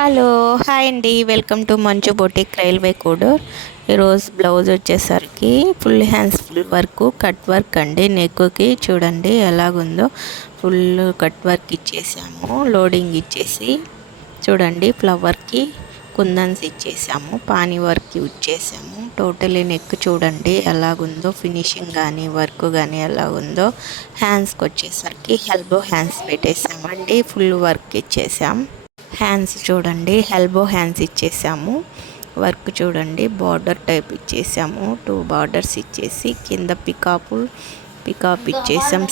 Hello hi అండి, welcome to మంచు boutique railway Kodur. ఈరోజు బ్లౌజ్ వచ్చేసరికి full hands full work cut work అండి. నెక్కి చూడండి ఎలాగుందో, ఫుల్ కట్ వర్క్ ఇచ్చేసాము. లోడింగ్ ఇచ్చేసి చూడండి ఫ్లవర్కి కుందన్స్ ఇచ్చేసాము, పానీ వర్క్ ఇచ్చేసాము. టోటలీ నెక్ చూడండి ఎలాగుందో, ఫినిషింగ్ కానీ వర్క్ కానీ ఎలాగుందో. హ్యాండ్స్కి వచ్చేసరికి ఎల్బో హ్యాండ్స్ పెట్టేసామండి, ఫుల్ వర్క్ ఇచ్చేసాం. హ్యాండ్స్ చూడండి ఎల్బో హ్యాండ్స్ ఇచ్చేసాము. వర్క్ చూడండి బార్డర్ టైప్ ఇచ్చేసాము. 2 బార్డర్స్ ఇచ్చేసి కింద పికాప్ ఇచ్చేసాం.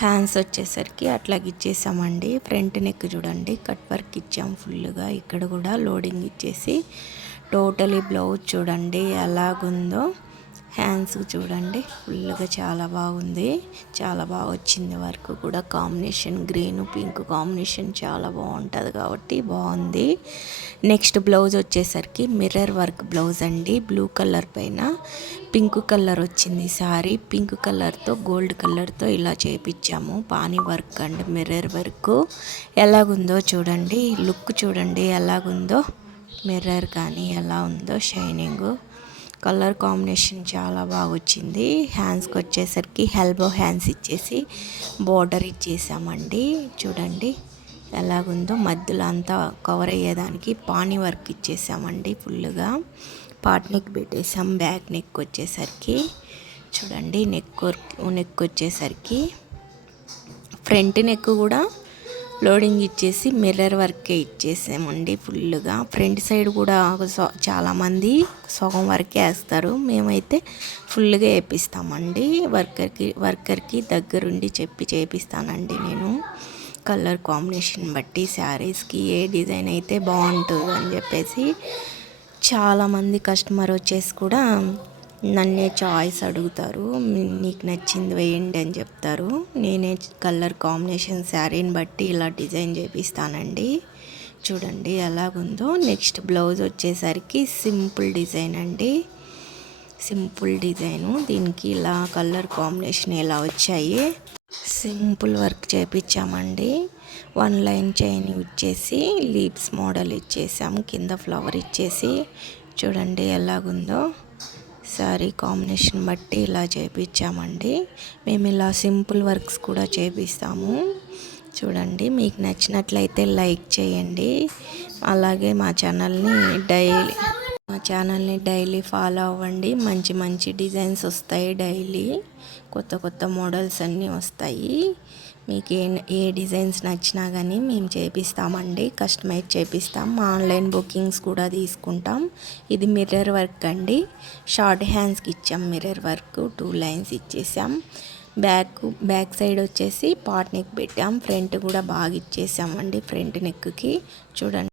హ్యాండ్స్ వచ్చేసరికి అట్లాగే ఇచ్చేసామండి. ఫ్రంట్ నెక్ చూడండి కట్ వర్క్ ఇచ్చాం ఫుల్గా. ఇక్కడ కూడా లోడింగ్ ఇచ్చేసి టోటలీ బ్లౌజ్ చూడండి ఎలాగుందో. హ్యాండ్స్ చూడండి ఫుల్గా చాలా బాగుంది, చాలా బాగా వచ్చింది. వర్క్ కూడా కాంబినేషన్ గ్రీన్ పింక్ కాంబినేషన్ చాలా బాగుంటుంది కాబట్టి బాగుంది. నెక్స్ట్ బ్లౌజ్ వచ్చేసరికి మిర్రర్ వర్క్ బ్లౌజ్ అండి. బ్లూ కలర్ పైన పింక్ కలర్ వచ్చింది సారీ. పింక్ కలర్తో గోల్డ్ కలర్తో ఇలా చేపించాము. పానీ వర్క్ అండ్ మిర్రర్ వర్క్ ఎలాగుందో చూడండి. లుక్ చూడండి ఎలాగుందో, మిర్రర్ కానీ ఎలా ఉందో, షైనింగ్ కలర్ కాంబినేషన్ చాలా బాగా వచ్చింది. హ్యాండ్స్కి వచ్చేసరికి ఎల్బో హ్యాండ్స్ ఇచ్చేసి బోర్డర్ ఇచ్చేసామండి. చూడండి ఎలాగుందో, మధ్యలో అంతా కవర్ అయ్యేదానికి పానీ వర్క్ ఇచ్చేసామండి. ఫుల్గా పాట్ నెక్ పెట్టేసాం. బ్యాక్ నెక్ వచ్చేసరికి చూడండి నెక్ వచ్చేసరికి ఫ్రంట్ నెక్ కూడా లోడింగ్ ఇచ్చేసి మిర్రర్ వర్కే ఇచ్చేసామండి ఫుల్గా. ఫ్రంట్ సైడ్ కూడా చాలామంది సగం వరకే వేస్తారు, మేమైతే ఫుల్గా వేపిస్తామండి. వర్కర్కి దగ్గరుండి చెప్పి చేపిస్తానండి నేను. కలర్ కాంబినేషన్ బట్టి శారీస్కి ఏ డిజైన్ అయితే బాగుంటుంది అని చెప్పేసి చాలామంది కస్టమర్ వచ్చేసి కూడా నన్నే చాయిస్ అడుగుతారు, నీకు నచ్చింది వేయండి అని చెప్తారు. నేనే కలర్ కాంబినేషన్ శారీని బట్టి ఇలా డిజైన్ చేపిస్తానండి. చూడండి ఎలాగుందో. నెక్స్ట్ బ్లౌజ్ వచ్చేసరికి సింపుల్ డిజైన్ అండి, సింపుల్ డిజైను. దీనికి ఇలా కలర్ కాంబినేషన్ ఇలా వచ్చాయి. సింపుల్ వర్క్ చేపించామండి. 1 లైన్ చైన్ ఇచ్చేసి లీవ్స్ మోడల్ ఇచ్చేసాము, కింద ఫ్లవర్ ఇచ్చేసి చూడండి ఎలాగుందో. శారీ కాంబినేషన్ బట్టి ఇలా చేయించామండి. మేము ఇలా సింపుల్ వర్క్స్ కూడా చేపిస్తాము. చూడండి మీకు నచ్చినట్లయితే లైక్ చేయండి. అలాగే మా ఛానల్ని డైలీ ఫాలో అవ్వండి. మంచి మంచి డిజైన్స్ వస్తాయి, డైలీ కొత్త మోడల్స్ అన్నీ వస్తాయి. మీకు ఏ డిజైన్స్ నచ్చినా కానీ మేము చేపిస్తామండి, కస్టమైజ్ చేపిస్తాం. ఆన్లైన్ బుకింగ్స్ కూడా తీసుకుంటాం. ఇది మిర్రర్ వర్క్ అండి. షార్ట్ హ్యాండ్స్కి ఇచ్చాం మిర్రర్ వర్క్, 2 లైన్స్ ఇచ్చేసాం. బ్యాక్ సైడ్ వచ్చేసి పాట్ నెక్ పెట్టాం. ఫ్రంట్ కూడా బాగా ఇచ్చేసామండి. ఫ్రంట్ నెక్కి చూడండి